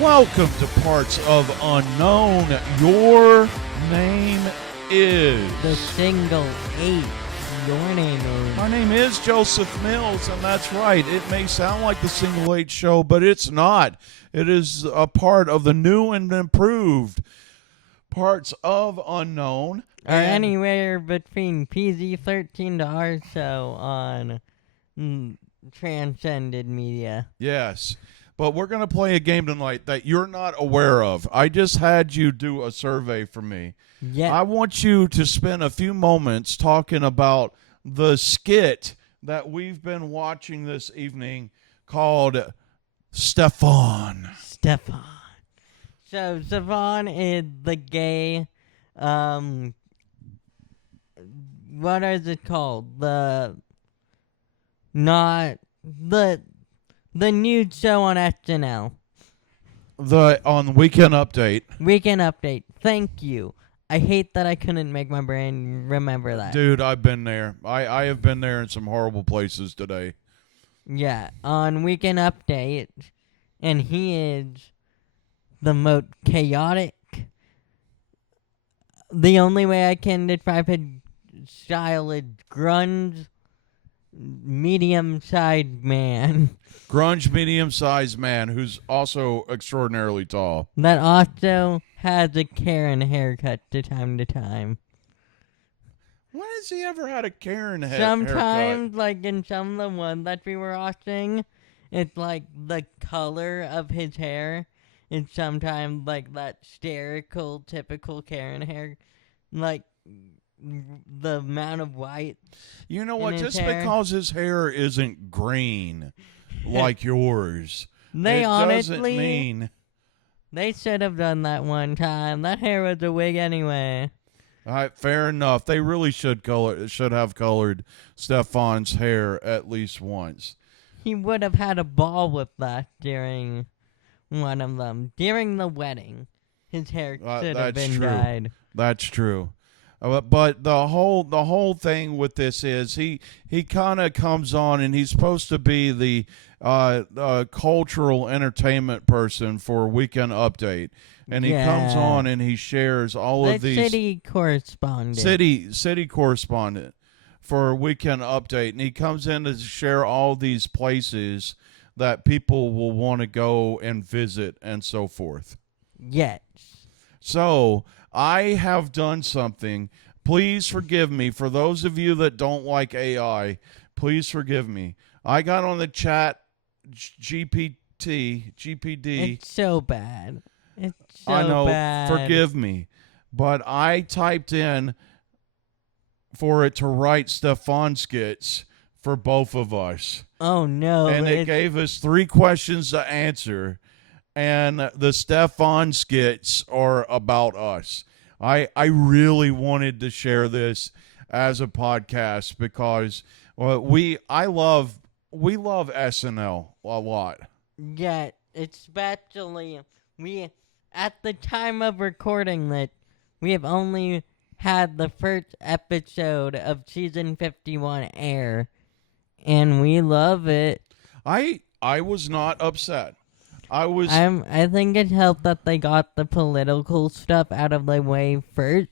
Welcome to Parts of Unknown. Your name is... The Single 8. Your name is... My name is Joseph Mills, and that's right. It may sound like the Single 8 show, but it's not. It is a part of the new and improved Parts of Unknown. Or anywhere between PG-13 to R show on Transcended Media. Yes. But we're going to play a game tonight that you're not aware of. I just had you do a survey for me. Yeah. I want you to spend a few moments talking about the skit that we've been watching this evening called Stephon. Stephon. So, Stephon is the gay, what is it called? The new show on SNL. On Weekend Update. Weekend Update. Thank you. I hate that I couldn't make my brain remember that. Dude, I've been there. I have been there in some horrible places today. Yeah, on Weekend Update, and he is the most chaotic. The only way I can describe his style is grunge, medium-sized man. Grunge, medium-sized man who's also extraordinarily tall. That also has a Karen haircut to time. When has he ever had a Karen haircut? Sometimes, like in some of the ones that we were watching, it's like the color of his hair. It's sometimes like that typical Karen hair. Like the amount of white. You know what? Just hair. Because his hair isn't green like yours, They it honestly doesn't mean. They should have done that one time. That hair was a wig anyway. All right, fair enough. They really should have colored Stephon's hair at least once. He would have had a ball with that during one of them. During the wedding, his hair should have been dyed. That's true. But the whole thing with this is he kind of comes on and he's supposed to be the cultural entertainment person for Weekend Update, and he comes on and he shares all of these city correspondent for Weekend Update, and he comes in to share all these places that people will want to go and visit and so forth. Yes. So I have done something. Please forgive me. For those of you that don't like AI, please forgive me. I got on the chat GPD. It's so bad. It's so I know. bad. Forgive me. But I typed in for it to write Stephon skits for both of us. Oh, no. And it gave us 3 questions to answer. And the Stephon skits are about us. I really wanted to share this as a podcast because we love SNL a lot. Yeah, especially at the time of recording that we have only had the first episode of season 51 air, and we love it. I was not upset. I think it helped that they got the political stuff out of the way first,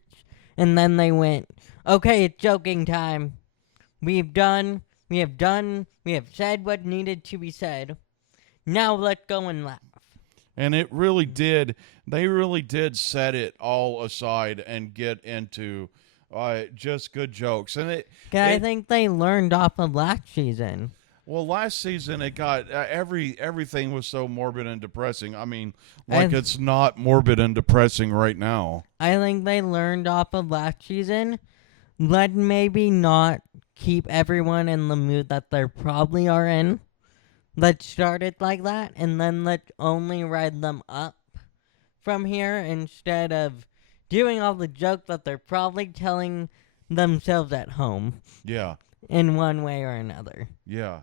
and then they went, okay, it's joking time. We have said what needed to be said. Now let's go and laugh. And it really did. They really did set it all aside and get into just good jokes. And I think they learned off of last season. Well, last season it got everything was so morbid and depressing. I mean, it's not morbid and depressing right now. I think they learned off of last season. Let maybe not keep everyone in the mood that they probably are in. Let's start it like that, and then let's only ride them up from here instead of doing all the jokes that they're probably telling themselves at home. Yeah. In one way or another. Yeah.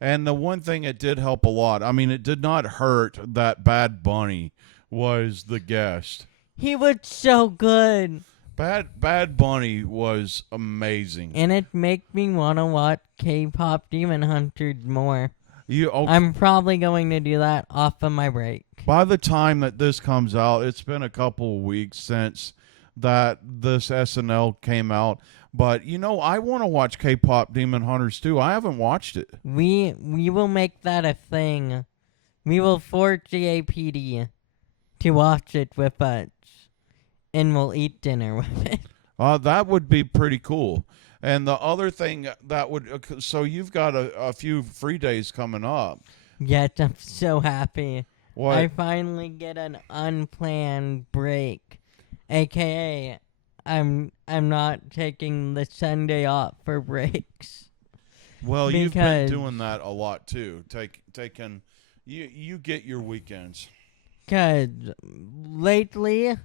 And the one thing it did help a lot, I mean, it did not hurt that Bad Bunny was the guest. He was so good. Bad Bunny was amazing. And it makes me want to watch K-pop Demon Hunters more. Okay. I'm probably going to do that off of my break. By the time that this comes out, it's been a couple of weeks since that this SNL came out. But I want to watch K-pop Demon Hunters too. I haven't watched it. We will make that a thing. We will forge the APD to watch it with us, and we'll eat dinner with it. That would be pretty cool. And the other thing that would, so you've got a few free days coming up. Yes, I'm so happy. What? I finally get an unplanned break, aka I'm not taking the Sunday off for breaks. Well, you've been doing that a lot too. Taking you get your weekends. Cause lately,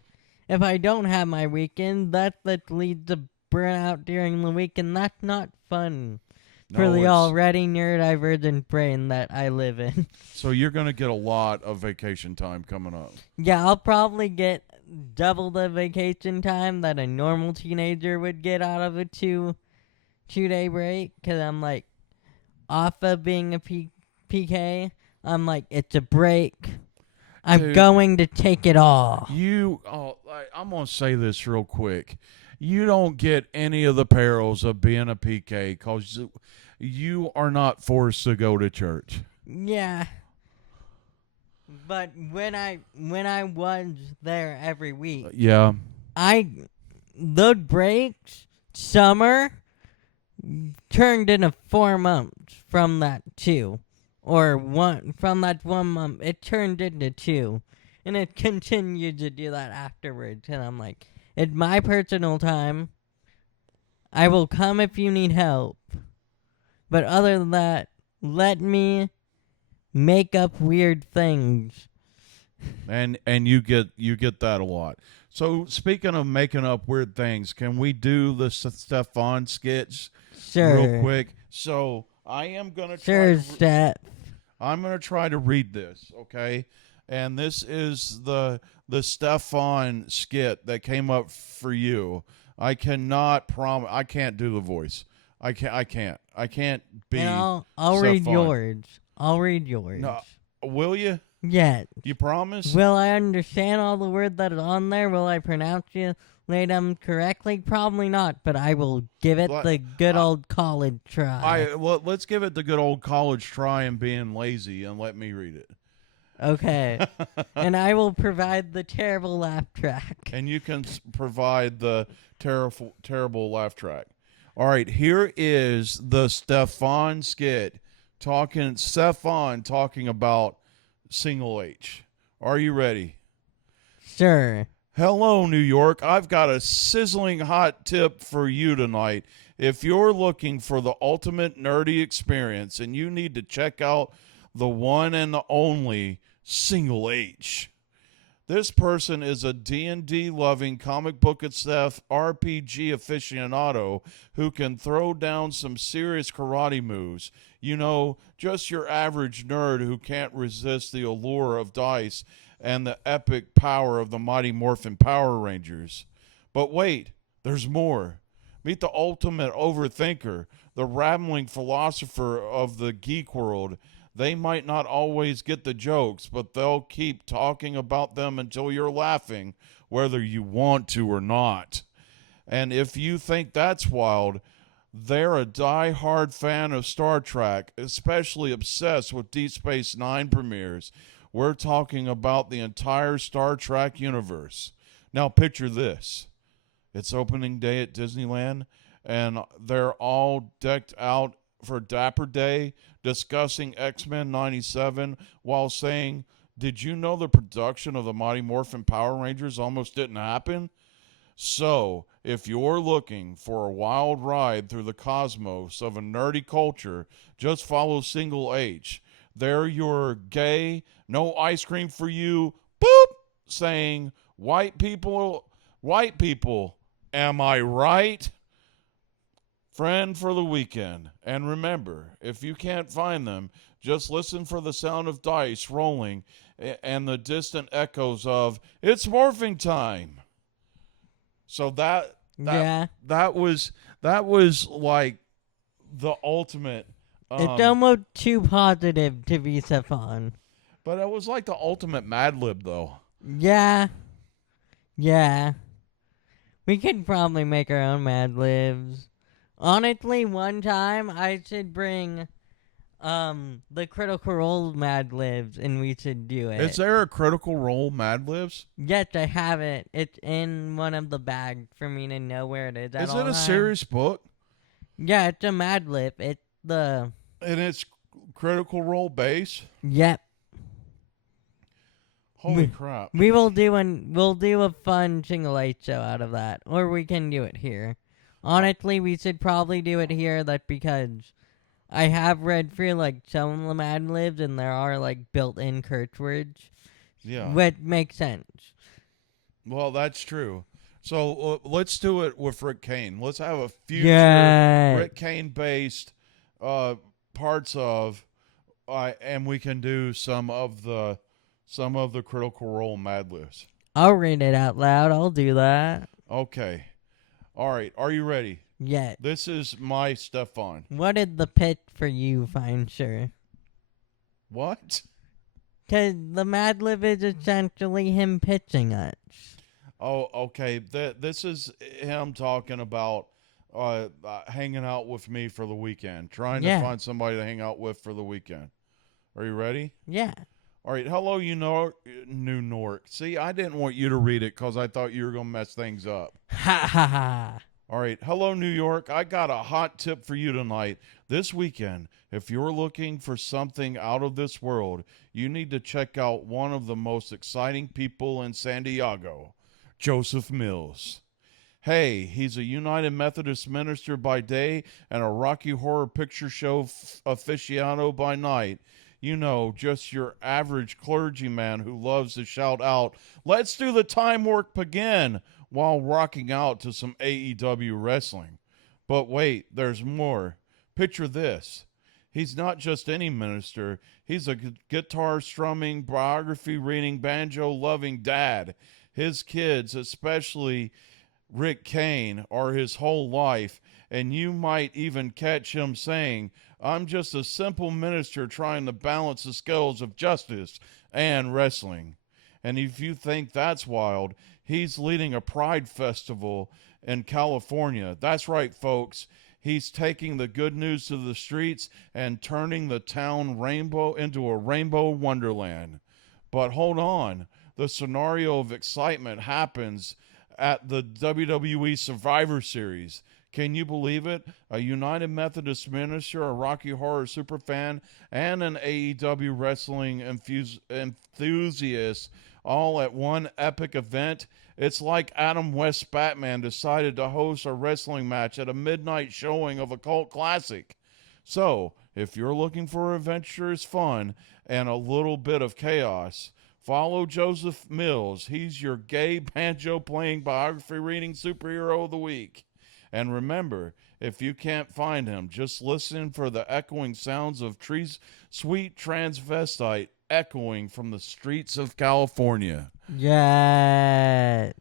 if I don't have my weekend, that leads to burnout during the week, and that's not fun for the already neurodivergent brain that I live in. So you're going to get a lot of vacation time coming up. Yeah, I'll probably get double the vacation time that a normal teenager would get out of a two-day break, because I'm like, off of being a PK, I'm like, it's a break. I'm going to take it all. I'm going to say this real quick. You don't get any of the perils of being a PK because you are not forced to go to church. Yeah. But when I was there every week, the breaks, summer, turned into 4 months from that 2. Or from that 1 month, it turned into 2. And it continued to do that afterwards. And I'm like, it's my personal time. I will come if you need help. But other than that, let me make up weird things. And you get that a lot. So speaking of making up weird things, can we do the Stephon skits real quick? So I am gonna I'm gonna try to read this, okay? And this is the Stephon skit that came up for you. I cannot promise. I can't do the voice. I can't be. And I'll read yours. I'll read yours. No, will you? Yes. You promise? Will I understand all the words that are on there? Will I pronounce them correctly? Probably not, but I will give it the good old college try. Let's give it the good old college try and being lazy, and let me read it. Okay. And I will provide the terrible laugh track. And you can provide the terrible laugh track. All right, here is the Stephon skit Stephon talking about single H. Are you ready? Sure. Hello, New York. I've got a sizzling hot tip for you tonight. If you're looking for the ultimate nerdy experience and you need to check out the one and the only single H. This person is a D&D loving, comic book obsessed RPG aficionado who can throw down some serious karate moves. Just your average nerd who can't resist the allure of dice and the epic power of the Mighty Morphin Power Rangers. But wait, there's more. Meet the ultimate overthinker, the rambling philosopher of the geek world. They might not always get the jokes, but they'll keep talking about them until you're laughing, whether you want to or not. And if you think that's wild, they're a die-hard fan of Star Trek, especially obsessed with Deep Space Nine premieres. We're talking about the entire Star Trek universe. Now picture this. It's opening day at Disneyland, and they're all decked out for Dapper Day, discussing X-Men 97 while saying, "Did you know the production of the Mighty Morphin Power Rangers almost didn't happen?" So, if you're looking for a wild ride through the cosmos of a nerdy culture, just follow Single H. They're your gay, no ice cream for you, boop, saying, white people, am I right? Friend for the weekend. And remember, if you can't find them, just listen for the sound of dice rolling and the distant echoes of, it's morphing time. So that was like the ultimate. It's almost too positive to be Stephon. But it was like the ultimate Mad Lib, though. Yeah. Yeah. We could probably make our own Mad Libs. Honestly, one time I should bring the Critical Role Mad Libs and we should do it. Is there a Critical Role Mad Libs? Yes, I have it. It's in one of the bags for me to know where it is. Is it a serious book? Yeah, it's a Mad Lib. It's the. And it's Critical Role base? Yep. Holy crap. We'll do a fun single eight show out of that. Or we can do it here. Honestly, we should probably do it here. That's because I have read through like some of the Mad Libs and there are like built-in curse words. Yeah. Which makes sense. Well, that's true. So let's do it with Rick Kane. Let's have a future Rick Kane based parts of, and we can do some of the Critical Role Mad Libs. I'll read it out loud. I'll do that. Okay. All right. Are you ready? Yeah. This is my Stephon. What did the pitch for you find, sir? What? Because the Mad Lib is essentially him pitching us. Oh, okay. This is him talking about hanging out with me for the weekend. Trying to find somebody to hang out with for the weekend. Are you ready? Yeah. All right. Hello, New York. See, I didn't want you to read it because I thought you were going to mess things up. Ha ha ha. All right. Hello, New York. I got a hot tip for you tonight. This weekend, if you're looking for something out of this world, you need to check out one of the most exciting people in San Diego, Joseph Mills. Hey, he's a United Methodist minister by day and a Rocky Horror Picture Show aficionado by night. You know, just your average clergyman who loves to shout out, "Let's do the time warp again," while rocking out to some AEW wrestling. But wait, there's more. Picture this. He's not just any minister. He's a guitar strumming, biography reading, banjo loving dad. His kids, especially Rick Kane, are his whole life, and you might even catch him saying, "I'm just a simple minister trying to balance the scales of justice and wrestling." And if you think that's wild, he's leading a pride festival in California. That's right, folks. He's taking the good news to the streets and turning the town rainbow into a rainbow wonderland. But hold on. The scenario of excitement happens at the WWE Survivor Series. Can you believe it? A United Methodist minister, a Rocky Horror superfan, and an AEW wrestling enthusiast all at one epic event. It's like Adam West's Batman decided to host a wrestling match at a midnight showing of a cult classic. So, if you're looking for adventurous fun and a little bit of chaos, follow Joseph Mills. He's your gay banjo-playing biography reading superhero of the week. And remember, if you can't find him, just listen for the echoing sounds of sweet transvestite echoing from the streets of California. Yes.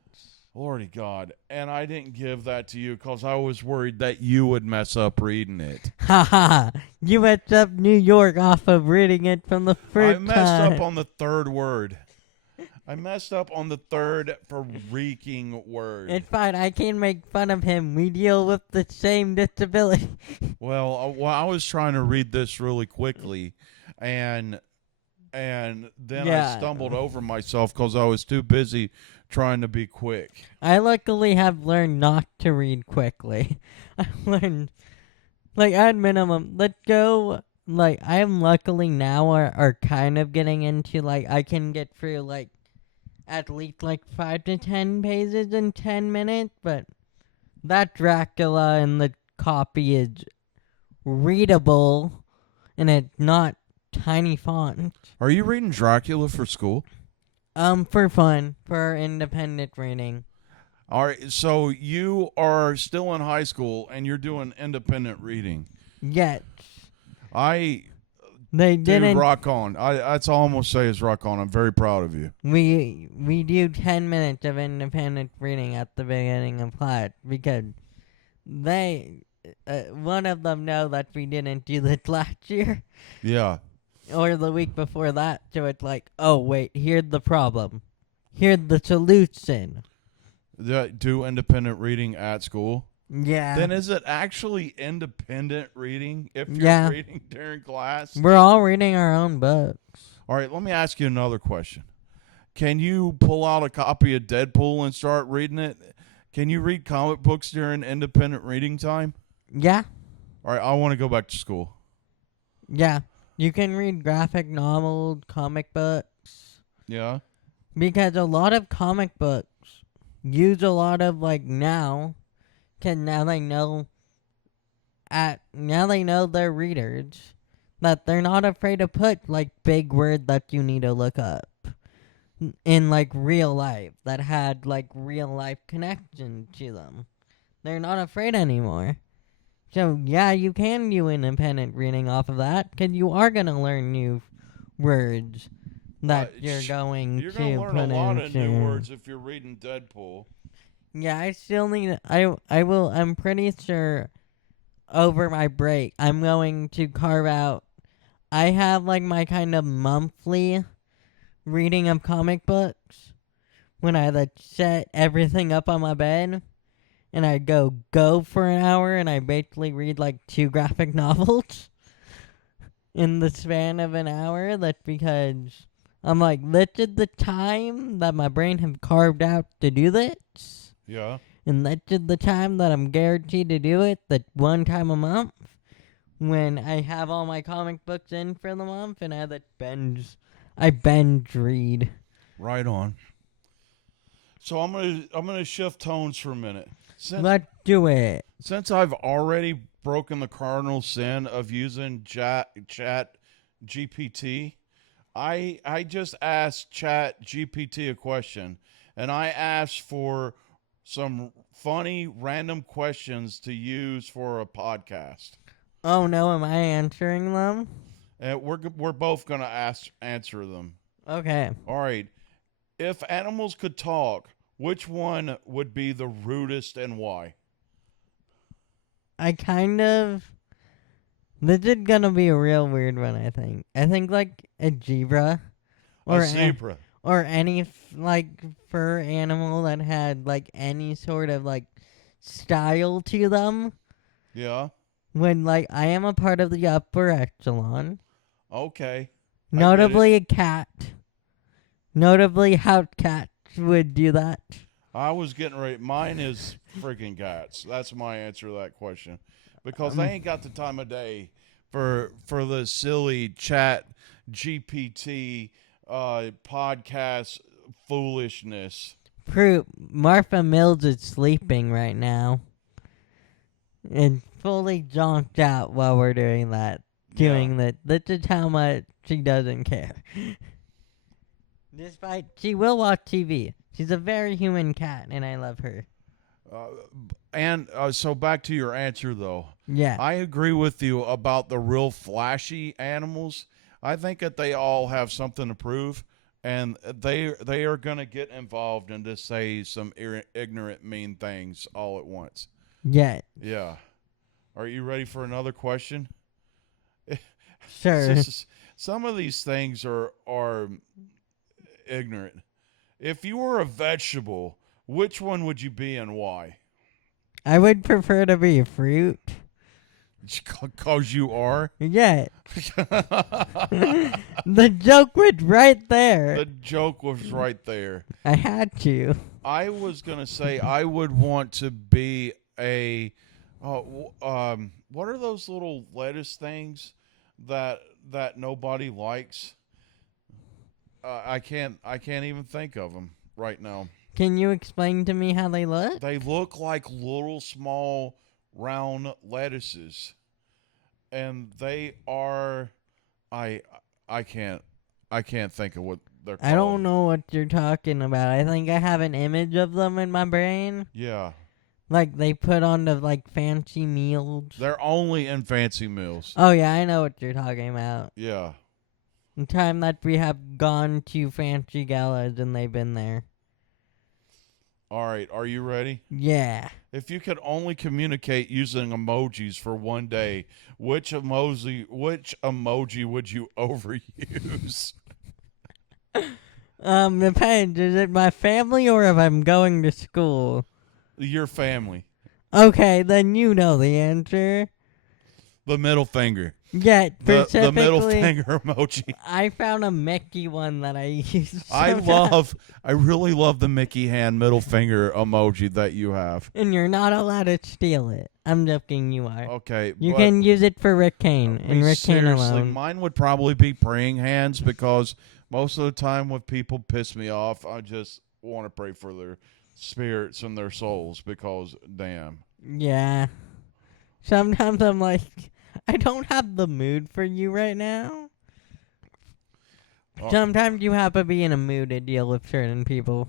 Lordy God. And I didn't give that to you because I was worried that you would mess up reading it. Ha ha. You messed up New York off of reading it from the first time. I messed up on the third word. I messed up on the third freaking word. It's fine. I can't make fun of him. We deal with the same disability. Well, I was trying to read this really quickly, and then I stumbled over myself because I was too busy trying to be quick. I luckily have learned not to read quickly. I learned, like, at minimum, let's go, like, I am luckily now are kind of getting into, like, I can get through, like, at least, like, 5 to 10 pages in 10 minutes, but that Dracula in the copy is readable, and it's not tiny font. Are you reading Dracula for school? For fun, for independent reading. All right, so you are still in high school and you're doing independent reading. Yes. They didn't rock on. That's all I'm gonna say is rock on. I'm very proud of you. We do 10 minutes of independent reading at the beginning of class because they one of them know that we didn't do this last year. Yeah. or the week before that. So it's like, oh wait, here's the problem. Here's the solution. Do independent reading at school? Yeah. Then is it actually independent reading if you're Yeah. reading during class? We're all reading our own books. All right, let me ask you another question. Can you pull out a copy of Deadpool and start reading it? Can you read comic books during independent reading time? Yeah. All right, I want to go back to school. Yeah. You can read graphic novels, comic books. Yeah? Because a lot of comic books use a lot of now they know their readers that they're not afraid to put big words that you need to look up in real life that had real life connection to them. They're not afraid anymore. So yeah, you can do independent reading off of that because you are gonna learn new words that you're going You're to going to learn put a lot of new into- words if you're reading Deadpool. Yeah, I still need. I will. I'm pretty sure over my break, I'm going to carve out. I have my kind of monthly reading of comic books when I set everything up on my bed and I go for an hour and I basically read 2 graphic novels in the span of an hour. That's because I'm this is the time that my brain have carved out to do this. Yeah. And that's just the time that I'm guaranteed to do it, that one time a month, when I have all my comic books in for the month, and I binge read. Right on. So I'm gonna shift tones for a minute. Let's do it. Since I've already broken the cardinal sin of using Chat GPT, I just asked Chat GPT a question, and I asked for some funny random questions to use for a podcast. Oh no, am I answering them? And we're both gonna answer them. Okay. All right. If animals could talk, which one would be the rudest and why? This is gonna be a real weird one, I think. I think a zebra. A zebra. Or any fur animal that had any sort of style to them. Yeah. When I am a part of the upper echelon. Okay. Notably a cat. Notably house cats would do that. I was getting ready. Mine is freaking cats. That's my answer to that question. Because they ain't got the time of day for the silly Chat GPT podcast foolishness. Martha Mills is sleeping right now. And fully zonked out while we're doing that. That. That's just how much she doesn't care. Despite, she will watch TV. She's a very human cat, and I love her. So back to your answer, though. Yeah. I agree with you about the real flashy animals. I think that they all have something to prove, and they are going to get involved and just say some ignorant, mean things all at once. Yeah. Yeah. Are you ready for another question? Sure. Some of these things are ignorant. If you were a vegetable, which one would you be and why? I would prefer to be a fruit. Because you are? Yeah. The joke was right there. The joke was right there. I had to. I was going to say I would want to be what are those little lettuce things that nobody likes? I can't even think of them right now. Can you explain to me how they look? They look like little small round lettuces, and they are I can't think of what they're called. I don't know what you're talking about. I think I have an image of them in my brain. Yeah. They put on the fancy meals. They're only in fancy meals. Oh yeah, I know what you're talking about. Yeah. The time that we have gone to fancy galas and they've been there. All right, are you ready? Yeah. If you could only communicate using emojis for one day, which emoji would you overuse? Depends. Is it my family or if I'm going to school? Your family. Okay, then you know the answer. The middle finger. Yet, The middle specifically, finger emoji. I found a Mickey one that I use. I sometimes. really love the Mickey hand middle finger emoji that you have. And you're not allowed to steal it. I'm joking, you are. Okay, You but can use it for Rick Kane, and Rick Kane seriously, alone. mine would probably be praying hands because most of the time when people piss me off, I just want to pray for their spirits and their souls because damn. Yeah. Sometimes I'm like, I don't have the mood for you right now. Oh. Sometimes you have to be in a mood to deal with certain people.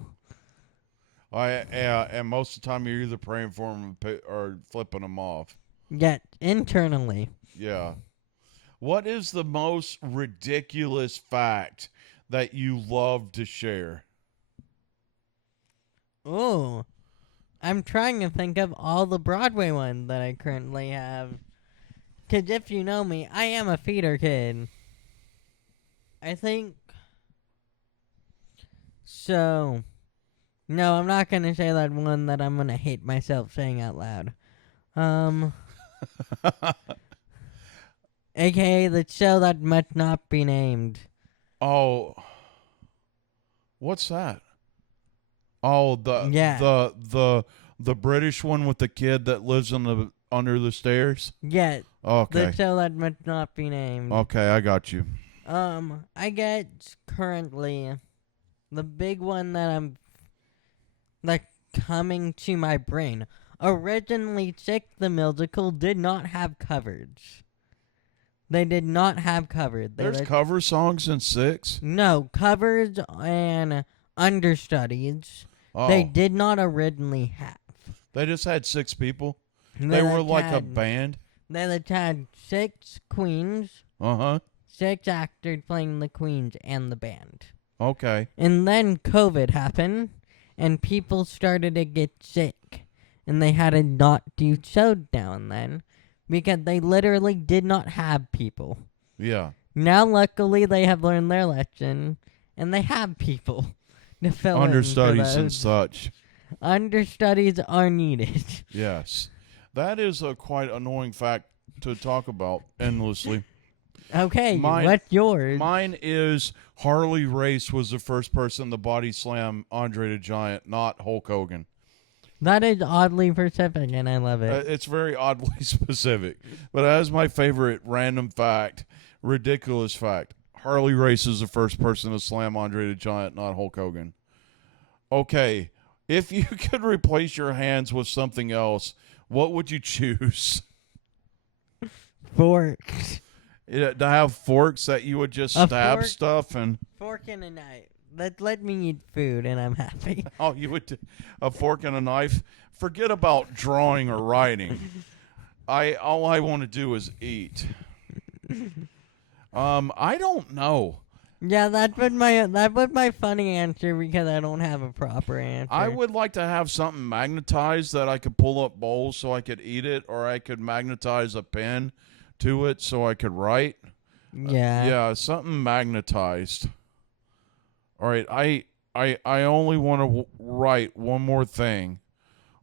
And most of the time you're either praying for them or flipping them off. Yet, internally. Yeah. What is the most ridiculous fact that you love to share? Oh. I'm trying to think of all the Broadway ones that I currently have. Because if you know me, I am a feeder kid. I think. So. No, I'm not going to say that one that I'm going to hate myself saying out loud. AKA the show that must not be named. Oh. What's that? Oh, the British one with the kid that lives under the stairs? Yeah, Okay. the show that must not be named. Okay, I got you. I get currently the big one that I'm like coming to my brain. Originally, Chick the Musical did not have coverage. They did not have coverage. There's cover songs in 6? No, covers and understudies. Oh. They did not originally have. They just had 6 people? They were like a band? They had 6 queens. Uh-huh. 6 actors playing the queens and the band. Okay. And then COVID happened, and people started to get sick. And they had to not do shows down then, because they literally did not have people. Yeah. Now, luckily, they have learned their lesson, and they have people to fill Understudies in and such. Understudies are needed. Yes. That is a quite annoying fact to talk about endlessly. Okay, what's yours? Mine is Harley Race was the first person to body slam Andre the Giant, not Hulk Hogan. That is oddly specific, and I love it. It's very oddly specific. But as my favorite random fact, ridiculous fact, Harley Race is the first person to slam Andre the Giant, not Hulk Hogan. Okay, if you could replace your hands with something else, what would you choose? Forks. To have forks that you would just stab stuff and... Fork and a knife. Let me eat food, and I'm happy. Oh, you would a fork and a knife? Forget about drawing or writing. All I want to do is eat. I don't know. Yeah, that was my funny answer because I don't have a proper answer. I would like to have something magnetized that I could pull up bowls so I could eat it, or I could magnetize a pen to it so I could write. Yeah. Yeah, something magnetized. All right, I only want to write one more thing.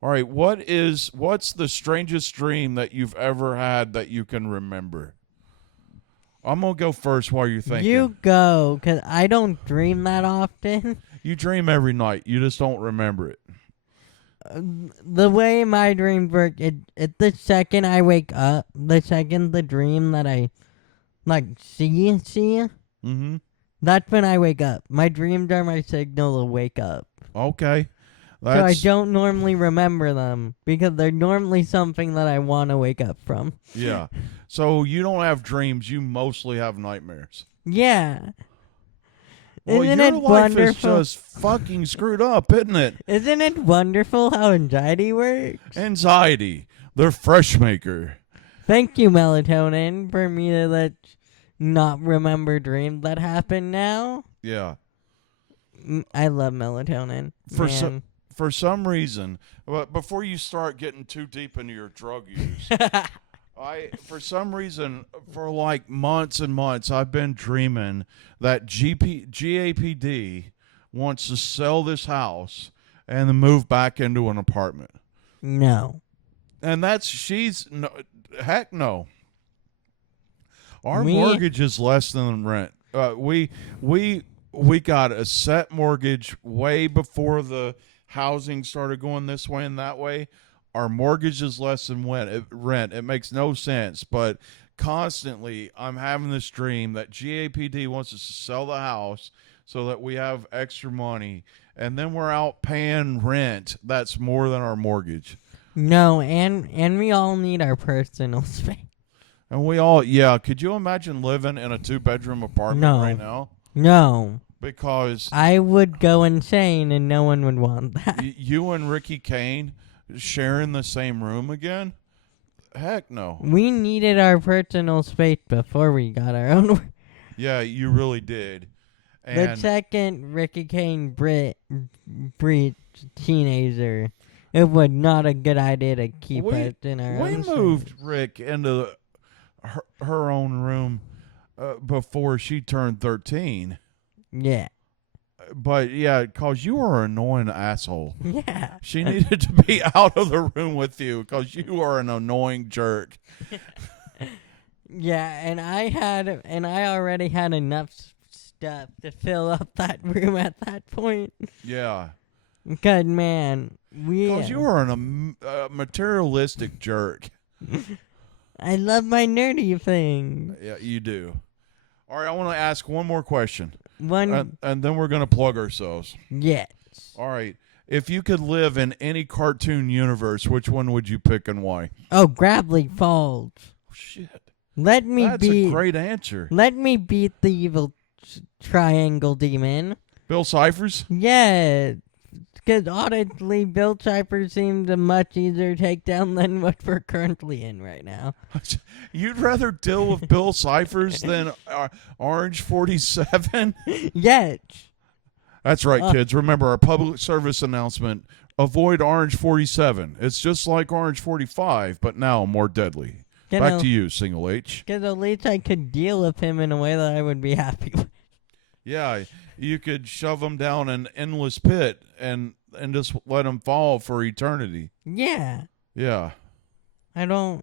All right, what's the strangest dream that you've ever had that you can remember? I'm going to go first while you're thinking. You go, because I don't dream that often. You dream every night. You just don't remember it. The way my dreams work, it the second I wake up, the second the dream that I, see, Mm-hmm. that's when I wake up. My dreams are my signal to wake up. Okay. So I don't normally remember them because they're normally something that I want to wake up from. Yeah. So you don't have dreams. You mostly have nightmares. Yeah. Well, Isn't your it life wonderful? is just fucking screwed up, isn't it? Isn't it wonderful how anxiety works? Anxiety. They're fresh maker. Thank you, melatonin, for me to not remember dreams that happen now. Yeah. I love melatonin. for some reason, but before you start getting too deep into your drug use, for some reason, for like months and months, I've been dreaming that GAPD wants to sell this house and then move back into an apartment. No. And she's no, heck no. Our Me- mortgage is less than rent. We got a set mortgage way before the housing started going this way and that way. Our mortgage is less than rent. It makes no sense, but constantly I'm having this dream that GAPD wants us to sell the house so that we have extra money, and then we're out paying rent that's more than our mortgage. No, and we all need our personal space. And could you imagine living in a 2-bedroom apartment No. right now? No. Because I would go insane and no one would want that. you and Ricky Kane sharing the same room again? Heck no. We needed our personal space before we got our own. Yeah, you really did. The And second Ricky Kane breed teenager, it was not a good idea to keep us in our we own moved space. Rick into her own room before she turned 13. Yeah. But yeah, because you are an annoying asshole. Yeah. She needed to be out of the room with you because you are an annoying jerk. Yeah, and I already had enough stuff to fill up that room at that point. Yeah. Good man. Because you are a materialistic jerk. I love my nerdy thing. Yeah, you do. All right, I want to ask one more question. One. And then we're going to plug ourselves. Yes. All right. If you could live in any cartoon universe, which one would you pick and why? Oh, Gravely Falls. Oh, shit. That's a great answer. Let me beat the evil triangle demon. Bill Cipher's? Yeah. Because honestly, Bill Cipher seems a much easier takedown than what we're currently in right now. You'd rather deal with Bill Cipher's than Orange 47? Yes. That's right, kids. Remember our public service announcement. Avoid Orange 47. It's just like Orange 45, but now more deadly. Back to you, Single H. Because at least I could deal with him in a way that I would be happy with. Yeah, you could shove him down an endless pit and just let him fall for eternity. Yeah. Yeah. I don't.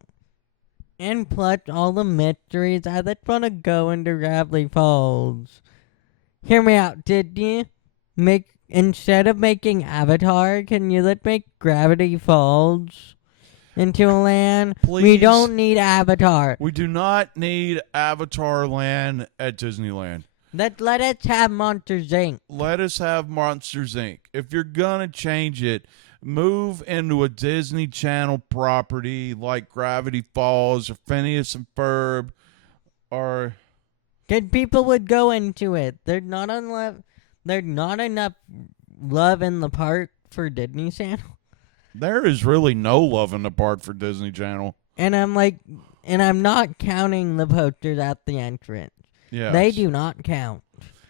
And plus, all the mysteries. I just want to go into Gravely Falls. Hear me out, did you? Instead of making Avatar, can you make Gravity Falls into a land? Please. We don't need Avatar. We do not need Avatar Land at Disneyland. Let us have Monsters, Inc. Let us have Monsters, Inc. If you're going to change it, move into a Disney Channel property like Gravity Falls or Phineas and Ferb or... Good people would go into it. There's not enough love in the park for Disney Channel. There is really no love in the park for Disney Channel. And I'm not counting the posters at the entrance. Yeah. They do not count.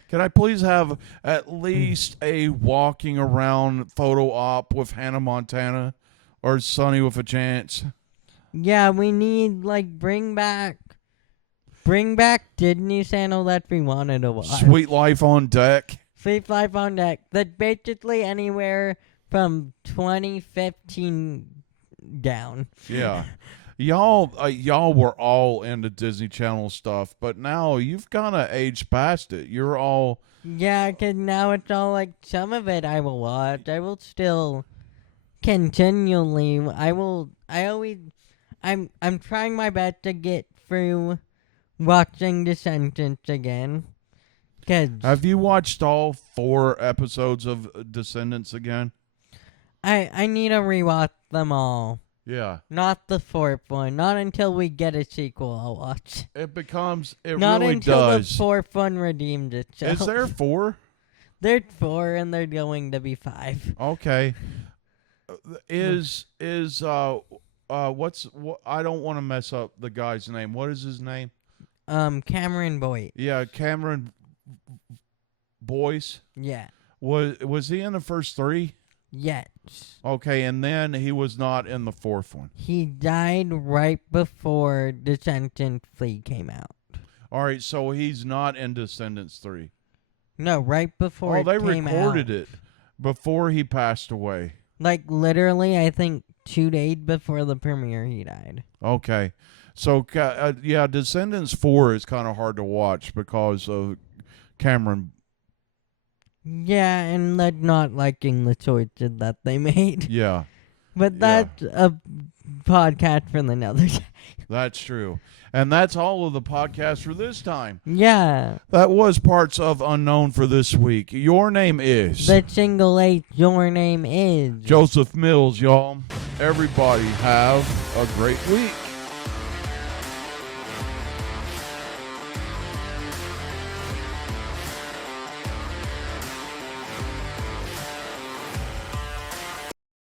Can I please have at least a walking around photo op with Hannah Montana or Sunny with a Chance? Yeah, we need bring back Disney Channel that we wanted to watch. Sweet Life on Deck. Sweet Life on Deck. That's basically anywhere from 2015 down. Yeah. Y'all were all into Disney Channel stuff, but now you've kind of aged past it. You're all... Yeah, 'cause now it's all some of it I will watch. I will still continually... I'm trying my best to get through watching Descendants again. 'Cause Have you watched all 4 episodes of Descendants again? I need to rewatch them all. Yeah. Not the 4th one. Not until we get a sequel I'll watch. It Not really until does. the 4th one redeemed itself. Is there 4? There's 4 and they're going to be 5. Okay. I don't want to mess up the guy's name. What is his name? Cameron Boyd. Yeah, Cameron Boyce. Yeah. Was he in the first 3? Yes. Okay, and then he was not in the fourth one. He died right before Descendants 3 came out. All right, so he's not in Descendants 3. No, right before Oh, it they came recorded out. it before he passed away. Like, literally, I think 2 days before the premiere, he died. Okay. So, yeah, Descendants 4 is kind of hard to watch because of Cameron. Yeah, and not liking the choices that they made. Yeah, But that's a podcast for another day. that's true. And that's all of the podcast for this time. Yeah. That was parts of Unknown for this week. Your name is The single H, your name is Joseph Mills, y'all. Everybody have a great week.